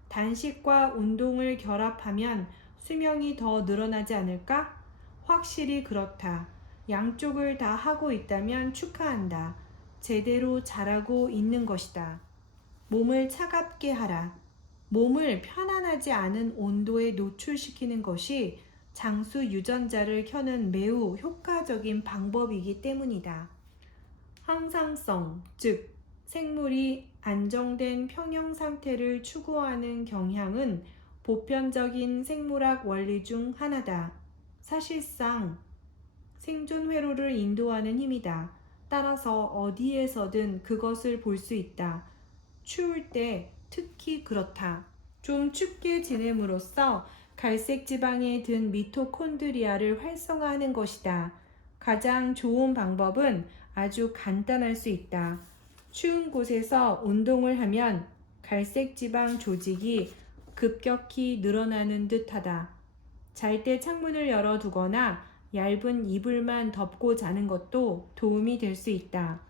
단식과 운동을 결합하면 수명이 더 늘어나지 않을까? 확실히 그렇다. 양쪽을 다 하고 있다면 축하한다. 제대로 잘하고 있는 것이다. 몸을 차갑게 하라. 몸을 편안하지 않은 온도에 노출시키는 것이 장수 유전자를 켜는 매우 효과적인 방법이기 때문이다. 항상성, 즉 생물이 안정된 평형 상태를 추구하는 경향은 보편적인 생물학 원리 중 하나다. 사실상 생존 회로를 인도하는 힘이다. 따라서 어디에서든 그것을 볼 수 있다. 추울 때 특히 그렇다. 좀 춥게 지냄으로써 갈색 지방에 든 미토콘드리아를 활성화하는 것이다. 가장 좋은 방법은 아주 간단할 수 있다. 추운 곳에서 운동을 하면 갈색 지방 조직이 급격히 늘어나는 듯하다. 잘 때 창문을 열어두거나 얇은 이불만 덮고 자는 것도 도움이 될 수 있다.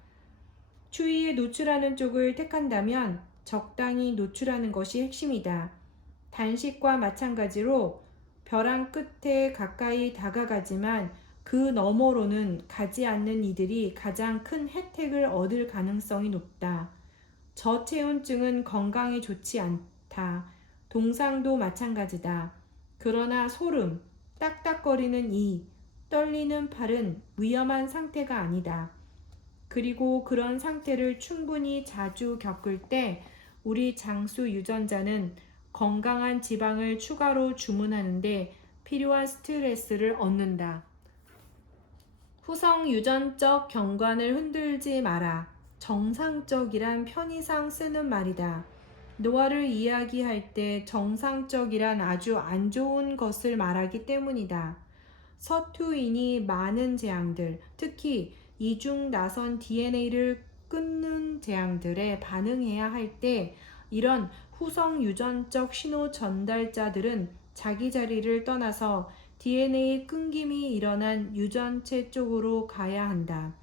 추위에 노출하는 쪽을 택한다면 적당히 노출하는 것이 핵심이다. 단식과 마찬가지로 벼랑 끝에 가까이 다가가지만 그 너머로는 가지 않는 이들이 가장 큰 혜택을 얻을 가능성이 높다. 저체온증은 건강에 좋지 않다. 동상도 마찬가지다. 그러나 소름, 딱딱거리는 이, 떨리는 팔은 위험한 상태가 아니다. 그리고 그런 상태를 충분히 자주 겪을 때 우리 장수 유전자는 건강한 지방을 추가로 주문하는데 필요한 스트레스를 얻는다. 후성 유전적 경관을 흔들지 마라. 정상적이란 편의상 쓰는 말이다. 노화를 이야기할 때 정상적이란 아주 안 좋은 것을 말하기 때문이다. 서투인이 많은 재앙들, 특히 이중 나선 DNA를 끊는 재앙들에 반응해야 할 때 이런 후성 유전적 신호 전달자들은 자기 자리를 떠나서 DNA 끊김이 일어난 유전체 쪽으로 가야 한다.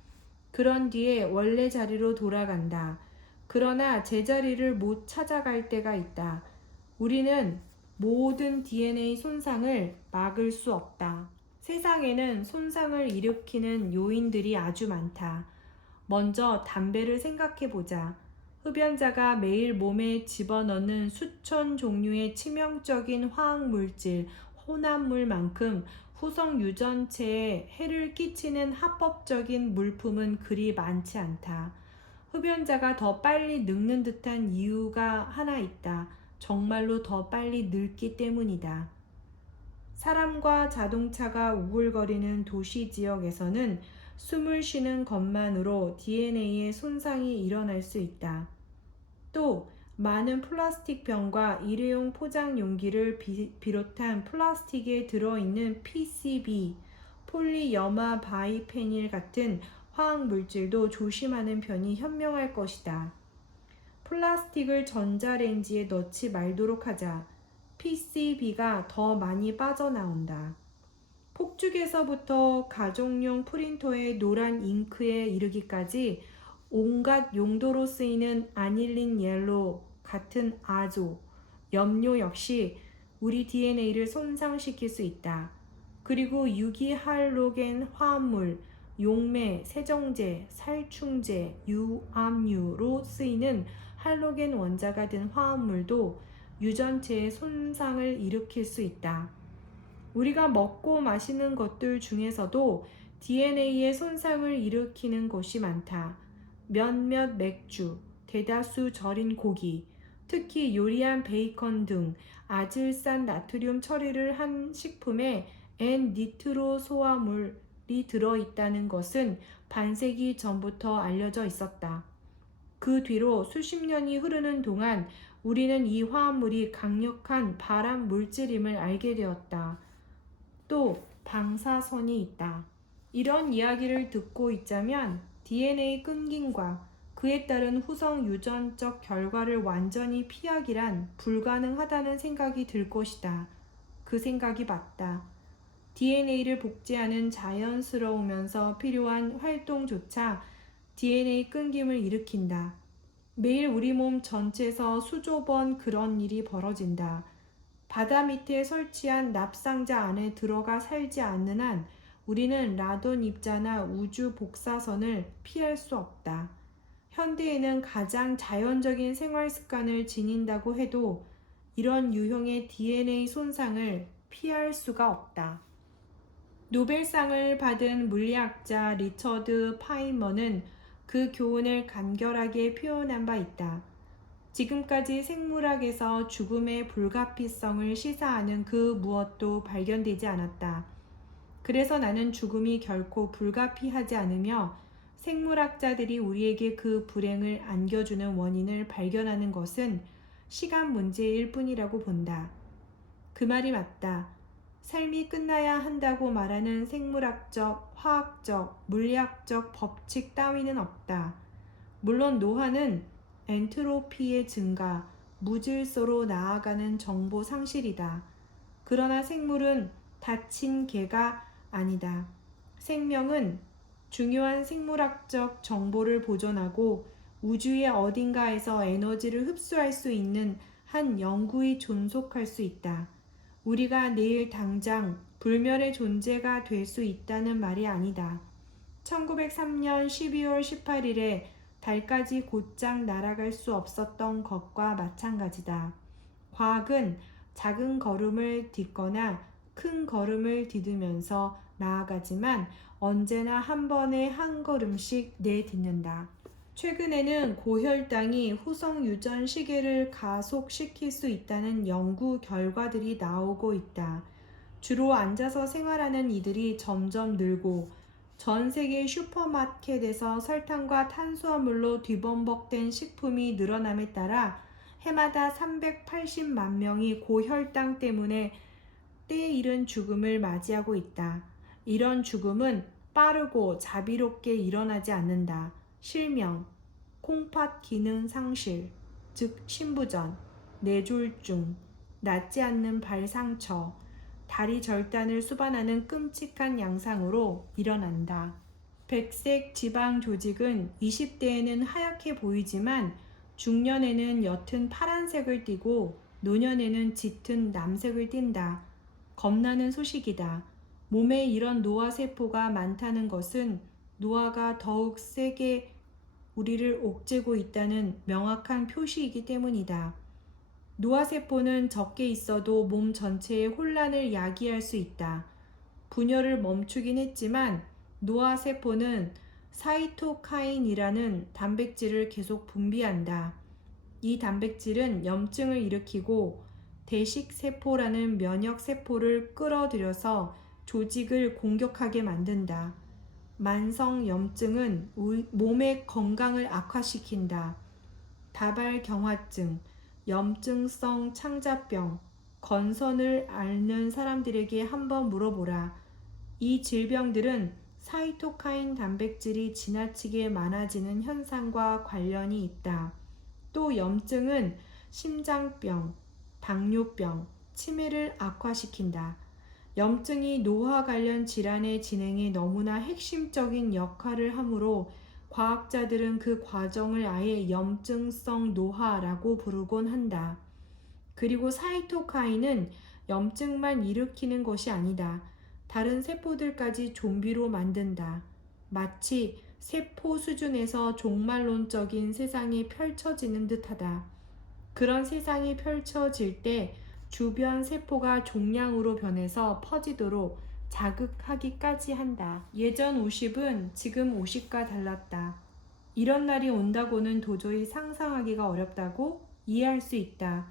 그런 뒤에 원래 자리로 돌아간다. 그러나 제자리를 못 찾아갈 때가 있다. 우리는 모든 DNA 손상을 막을 수 없다. 세상에는 손상을 일으키는 요인들이 아주 많다. 먼저 담배를 생각해 보자. 흡연자가 매일 몸에 집어넣는 수천 종류의 치명적인 화학물질, 혼합물만큼 후성 유전체에 해를 끼치는 합법적인 물품은 그리 많지 않다. 흡연자가 더 빨리 늙는 듯한 이유가 하나 있다. 정말로 더 빨리 늙기 때문이다. 사람과 자동차가 우글거리는 도시 지역에서는 숨을 쉬는 것만으로 DNA의 손상이 일어날 수 있다. 또 많은 플라스틱 병과 일회용 포장 용기를 비롯한 플라스틱에 들어있는 PCB, 폴리여마 바이페닐 같은 화학 물질도 조심하는 편이 현명할 것이다. 플라스틱을 전자레인지에 넣지 말도록 하자. PCB가 더 많이 빠져나온다. 폭죽에서부터 가정용 프린터의 노란 잉크에 이르기까지 온갖 용도로 쓰이는 아닐린 옐로 같은 아조, 염료 역시 우리 DNA를 손상시킬 수 있다. 그리고 유기할로겐 화합물, 용매, 세정제, 살충제, 유압유로 쓰이는 할로겐 원자가 된 화합물도 유전체에 손상을 일으킬 수 있다. 우리가 먹고 마시는 것들 중에서도 DNA에 손상을 일으키는 것이 많다. 몇몇 맥주, 대다수 절인 고기, 특히 요리한 베이컨 등 아질산 나트륨 처리를 한 식품에 N니트로소화물이 들어있다는 것은 반세기 전부터 알려져 있었다. 그 뒤로 수십 년이 흐르는 동안 우리는 이 화합물이 강력한 발암 물질임을 알게 되었다. 또 방사선이 있다. 이런 이야기를 듣고 있자면 DNA 끊김과 그에 따른 후성 유전적 결과를 완전히 피하기란 불가능하다는 생각이 들 것이다. 그 생각이 맞다. DNA를 복제하는 자연스러우면서 필요한 활동조차 DNA 끊김을 일으킨다. 매일 우리 몸 전체에서 수조 번 그런 일이 벌어진다. 바다 밑에 설치한 납상자 안에 들어가 살지 않는 한 우리는 라돈 입자나 우주 복사선을 피할 수 없다. 현대에는 가장 자연적인 생활 습관을 지닌다고 해도 이런 유형의 DNA 손상을 피할 수가 없다. 노벨상을 받은 물리학자 리처드 파이먼은 그 교훈을 간결하게 표현한 바 있다. 지금까지 생물학에서 죽음의 불가피성을 시사하는 그 무엇도 발견되지 않았다. 그래서 나는 죽음이 결코 불가피하지 않으며 생물학자들이 우리에게 그 불행을 안겨주는 원인을 발견하는 것은 시간 문제일 뿐이라고 본다. 그 말이 맞다. 삶이 끝나야 한다고 말하는 생물학적, 화학적, 물리학적 법칙 따위는 없다. 물론 노화는 엔트로피의 증가, 무질서로 나아가는 정보 상실이다. 그러나 생물은 다친 개가 아니다. 생명은 중요한 생물학적 정보를 보존하고 우주의 어딘가에서 에너지를 흡수할 수 있는 한 영구히 존속할 수 있다. 우리가 내일 당장 불멸의 존재가 될 수 있다는 말이 아니다. 1903년 12월 18일에 달까지 곧장 날아갈 수 없었던 것과 마찬가지다. 과학은 작은 걸음을 딛거나 큰 걸음을 디디면서 나아가지만 언제나 한 번에 한 걸음씩 내딛는다. 최근에는 고혈당이 후성 유전 시계를 가속시킬 수 있다는 연구 결과들이 나오고 있다. 주로 앉아서 생활하는 이들이 점점 늘고 전 세계 슈퍼마켓에서 설탕과 탄수화물로 뒤범벅된 식품이 늘어남에 따라 해마다 380만 명이 고혈당 때문에 때에 이른 죽음을 맞이하고 있다. 이런 죽음은 빠르고 자비롭게 일어나지 않는다. 실명, 콩팥 기능 상실, 즉 신부전, 뇌졸중, 낫지 않는 발 상처, 다리 절단을 수반하는 끔찍한 양상으로 일어난다. 백색 지방 조직은 20대에는 하얗게 보이지만 중년에는 옅은 파란색을 띠고 노년에는 짙은 남색을 띈다. 겁나는 소식이다. 몸에 이런 노화세포가 많다는 것은 노화가 더욱 세게 우리를 옥죄고 있다는 명확한 표시이기 때문이다. 노화세포는 적게 있어도 몸 전체의 혼란을 야기할 수 있다. 분열을 멈추긴 했지만 노화세포는 사이토카인이라는 단백질을 계속 분비한다. 이 단백질은 염증을 일으키고 대식세포라는 면역세포를 끌어들여서 조직을 공격하게 만든다. 만성 염증은 몸의 건강을 악화시킨다. 다발경화증, 염증성 창자병, 건선을 앓는 사람들에게 한번 물어보라. 이 질병들은 사이토카인 단백질이 지나치게 많아지는 현상과 관련이 있다. 또 염증은 심장병, 당뇨병, 치매를 악화시킨다. 염증이 노화 관련 질환의 진행에 너무나 핵심적인 역할을 하므로 과학자들은 그 과정을 아예 염증성 노화라고 부르곤 한다. 그리고 사이토카인은 염증만 일으키는 것이 아니다. 다른 세포들까지 좀비로 만든다. 마치 세포 수준에서 종말론적인 세상이 펼쳐지는 듯하다. 그런 세상이 펼쳐질 때 주변 세포가 종양으로 변해서 퍼지도록 자극하기까지 한다. 예전 50은 지금 50과 달랐다. 이런 날이 온다고는 도저히 상상하기가 어렵다고 이해할 수 있다.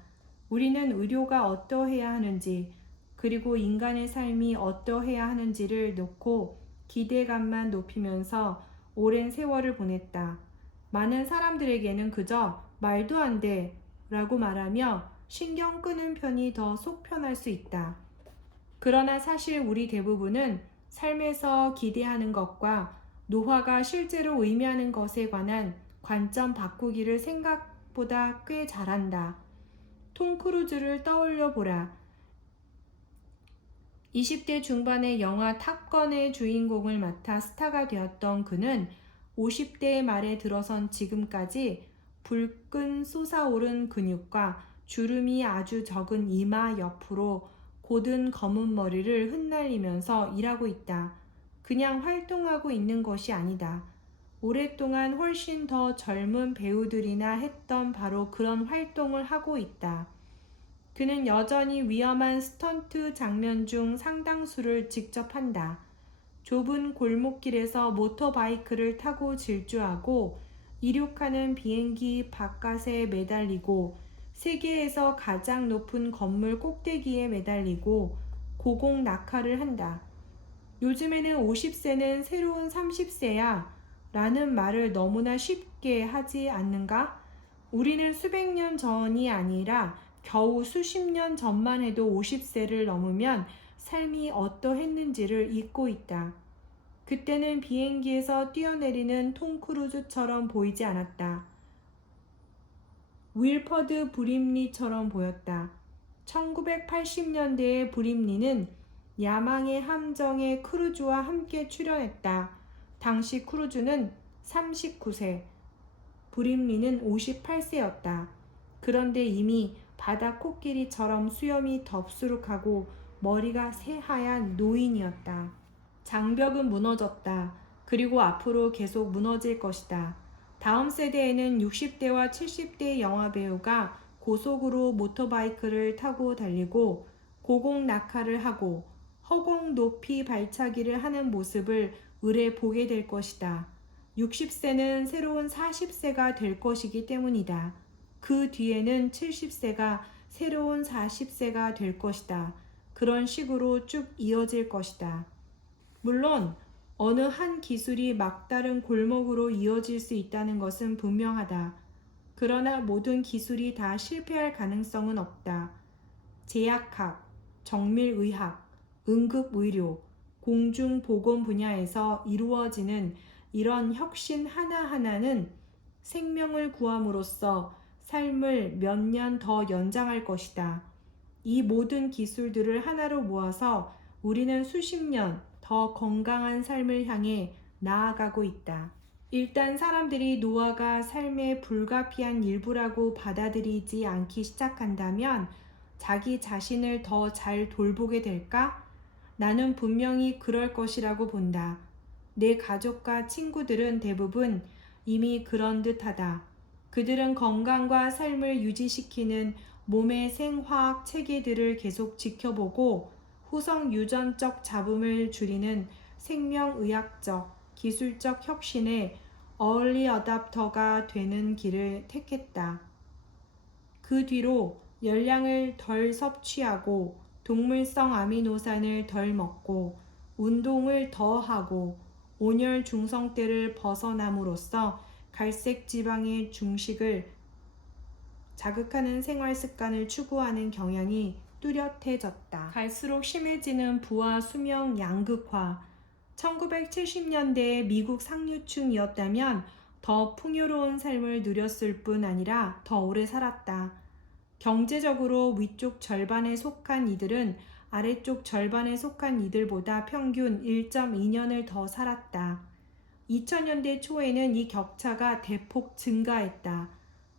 우리는 의료가 어떠해야 하는지, 그리고 인간의 삶이 어떠해야 하는지를 놓고 기대감만 높이면서 오랜 세월을 보냈다. 많은 사람들에게는 그저 말도 안 돼 라고 말하며 신경 끄는 편이 더 속 편할 수 있다. 그러나 사실 우리 대부분은 삶에서 기대하는 것과 노화가 실제로 의미하는 것에 관한 관점 바꾸기를 생각보다 꽤 잘한다. 톰 크루즈를 떠올려 보라. 20대 중반의 영화 탑건의 주인공을 맡아 스타가 되었던 그는 50대 말에 들어선 지금까지 불끈 솟아오른 근육과 주름이 아주 적은 이마 옆으로 곧은 검은 머리를 흩날리면서 일하고 있다. 그냥 활동하고 있는 것이 아니다. 오랫동안 훨씬 더 젊은 배우들이나 했던 바로 그런 활동을 하고 있다. 그는 여전히 위험한 스턴트 장면 중 상당수를 직접 한다. 좁은 골목길에서 모터바이크를 타고 질주하고 이륙하는 비행기 바깥에 매달리고 세계에서 가장 높은 건물 꼭대기에 매달리고 고공 낙하를 한다. 요즘에는 50세는 새로운 30세야 라는 말을 너무나 쉽게 하지 않는가? 우리는 수백 년 전이 아니라 겨우 수십 년 전만 해도 50세를 넘으면 삶이 어떠했는지를 잊고 있다. 그때는 비행기에서 뛰어내리는 톰 크루즈처럼 보이지 않았다. 윌퍼드 브림리처럼 보였다. 1980년대의 브림리는 야망의 함정에 크루즈와 함께 출연했다. 당시 크루즈는 39세, 브림리는 58세였다. 그런데 이미 바다 코끼리처럼 수염이 덥수룩하고 머리가 새하얀 노인이었다. 장벽은 무너졌다. 그리고 앞으로 계속 무너질 것이다. 다음 세대에는 60대와 70대 영화배우가 고속으로 모터바이크를 타고 달리고 고공 낙하를 하고 허공 높이 발차기를 하는 모습을 을에 보게 될 것이다. 60세는 새로운 40세가 될 것이기 때문이다. 그 뒤에는 70세가 새로운 40세가 될 것이다. 그런 식으로 쭉 이어질 것이다. 물론 어느 한 기술이 막다른 골목으로 이어질 수 있다는 것은 분명하다. 그러나 모든 기술이 다 실패할 가능성은 없다. 제약학, 정밀의학, 응급의료, 공중보건 분야에서 이루어지는 이런 혁신 하나하나는 생명을 구함으로써 삶을 몇 년 더 연장할 것이다. 이 모든 기술들을 하나로 모아서 우리는 수십 년 더 건강한 삶을 향해 나아가고 있다. 일단 사람들이 노화가 삶의 불가피한 일부라고 받아들이지 않기 시작한다면 자기 자신을 더 잘 돌보게 될까? 나는 분명히 그럴 것이라고 본다. 내 가족과 친구들은 대부분 이미 그런 듯하다. 그들은 건강과 삶을 유지시키는 몸의 생화학 체계들을 계속 지켜보고 후성 유전적 잡음을 줄이는 생명의학적, 기술적 혁신의 얼리 어답터가 되는 길을 택했다. 그 뒤로 열량을 덜 섭취하고 동물성 아미노산을 덜 먹고 운동을 더 하고 온열 중성대를 벗어남으로써 갈색 지방의 중식을 자극하는 생활 습관을 추구하는 경향이 뚜렷해졌다. 갈수록 심해지는 부와 수명 양극화. 1970년대의 미국 상류층이었다면 더 풍요로운 삶을 누렸을 뿐 아니라 더 오래 살았다. 경제적으로 위쪽 절반에 속한 이들은 아래쪽 절반에 속한 이들보다 평균 1.2년을 더 살았다. 2000년대 초에는 이 격차가 대폭 증가했다.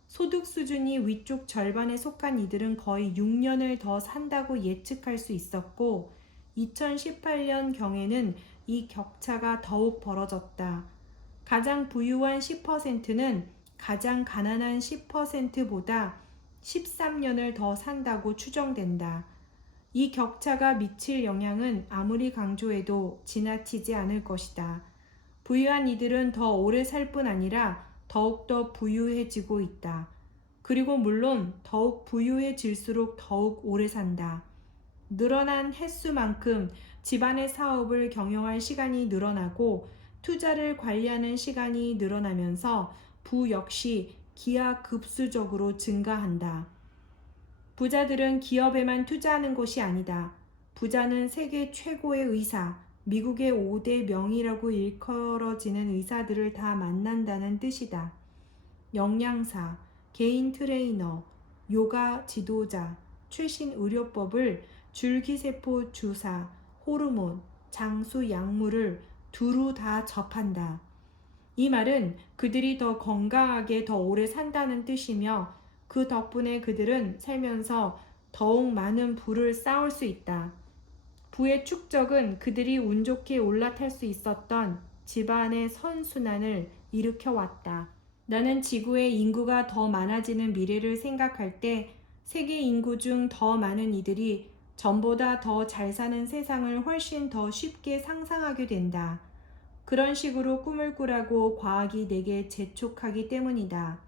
소득 수준이 위쪽 절반에 속한 이들은 거의 6년을 더 산다고 예측할 수 있었고 2018년경에는 이 격차가 더욱 벌어졌다. 가장 부유한 10%는 가장 가난한 10%보다 13년을 더 산다고 추정된다. 이 격차가 미칠 영향은 아무리 강조해도 지나치지 않을 것이다. 부유한 이들은 더 오래 살 뿐 아니라 더욱더 부유해지고 있다. 그리고 물론 더욱 부유해질수록 더욱 오래 산다. 늘어난 횟수만큼 집안의 사업을 경영할 시간이 늘어나고 투자를 관리하는 시간이 늘어나면서 부 역시 기하급수적으로 증가한다. 부자들은 기업에만 투자하는 것이 아니다. 부자는 세계 최고의 의사, 미국의 5대 명의라고 일컬어지는 의사들을 다 만난다는 뜻이다. 영양사, 개인 트레이너, 요가 지도자, 최신 의료법을 줄기세포 주사, 호르몬, 장수 약물을 두루 다 접한다. 이 말은 그들이 더 건강하게 더 오래 산다는 뜻이며 그 덕분에 그들은 살면서 더욱 많은 부를 쌓을 수 있다. 부의 축적은 그들이 운 좋게 올라탈 수 있었던 집안의 선순환을 일으켜왔다. 나는 지구의 인구가 더 많아지는 미래를 생각할 때 세계 인구 중 더 많은 이들이 전보다 더 잘 사는 세상을 훨씬 더 쉽게 상상하게 된다. 그런 식으로 꿈을 꾸라고 과학이 내게 재촉하기 때문이다.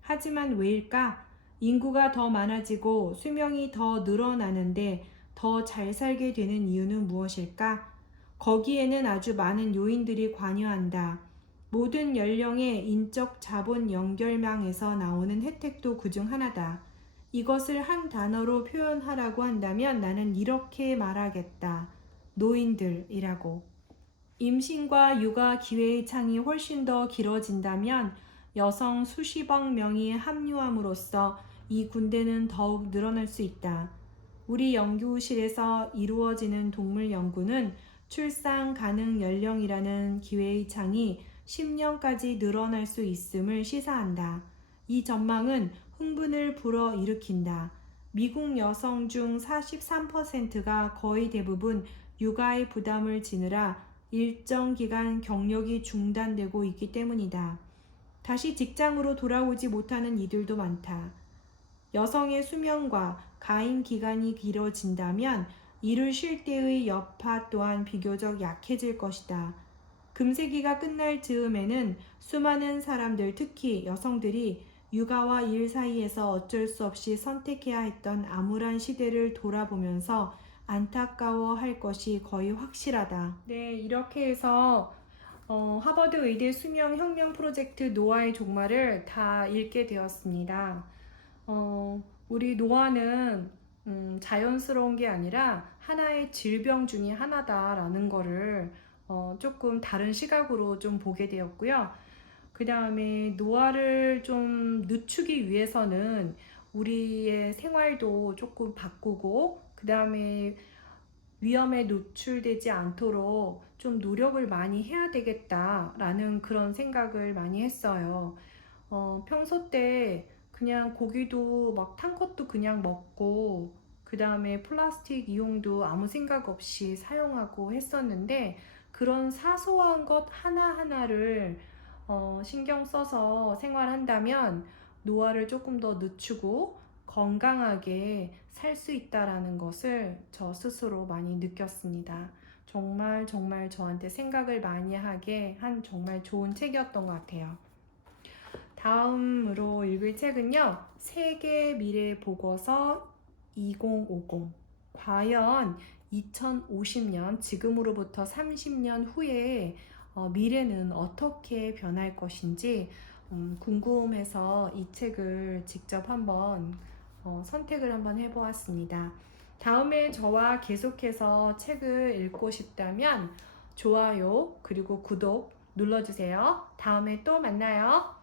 하지만 왜일까? 인구가 더 많아지고 수명이 더 늘어나는데 더 잘 살게 되는 이유는 무엇일까? 거기에는 아주 많은 요인들이 관여한다. 모든 연령의 인적 자본 연결망에서 나오는 혜택도 그중 하나다. 이것을 한 단어로 표현하라고 한다면 나는 이렇게 말하겠다. 노인들이라고. 임신과 육아 기회의 창이 훨씬 더 길어진다면 여성 수십억 명이 합류함으로써 이 군대는 더욱 늘어날 수 있다. 우리 연구실에서 이루어지는 동물 연구는 출산 가능 연령이라는 기회의 창이 10년까지 늘어날 수 있음을 시사한다. 이 전망은 흥분을 불어일으킨다. 미국 여성 중 43%가 거의 대부분 육아의 부담을 지느라 일정 기간 경력이 중단되고 있기 때문이다. 다시 직장으로 돌아오지 못하는 이들도 많다. 여성의 수명과 가임 기간이 길어진다면 이를 쉴 때의 여파 또한 비교적 약해질 것이다. 금세기가 끝날 즈음에는 수많은 사람들, 특히 여성들이 육아와 일 사이에서 어쩔 수 없이 선택해야 했던 암울한 시대를 돌아보면서 안타까워할 것이 거의 확실하다. 네, 이렇게 해서 하버드 의대 수명 혁명 프로젝트 노아의 종말을 다 읽게 되었습니다. 우리 노아는 자연스러운 게 아니라 하나의 질병 중에 하나다라는 거를 조금 다른 시각으로 좀 보게 되었고요. 그 다음에 노화를 좀 늦추기 위해서는 우리의 생활도 조금 바꾸고, 그 다음에 위험에 노출되지 않도록 좀 노력을 많이 해야 되겠다라는 그런 생각을 많이 했어요. 평소 때 그냥 고기도 막 탄 것도 그냥 먹고, 그 다음에 플라스틱 이용도 아무 생각 없이 사용하고 했었는데, 그런 사소한 것 하나하나를 신경 써서 생활한다면 노화를 조금 더 늦추고 건강하게 살 수 있다라는 것을 저 스스로 많이 느꼈습니다. 정말 정말 저한테 생각을 많이 하게 한 정말 좋은 책이었던 것 같아요. 다음으로 읽을 책은요, 세계 미래 보고서 2050. 과연 2050년, 지금으로부터 30년 후에 미래는 어떻게 변할 것인지 궁금해서 이 책을 직접 한번 선택을 한번 해보았습니다. 다음에 저와 계속해서 책을 읽고 싶다면 좋아요 그리고 구독 눌러주세요. 다음에 또 만나요.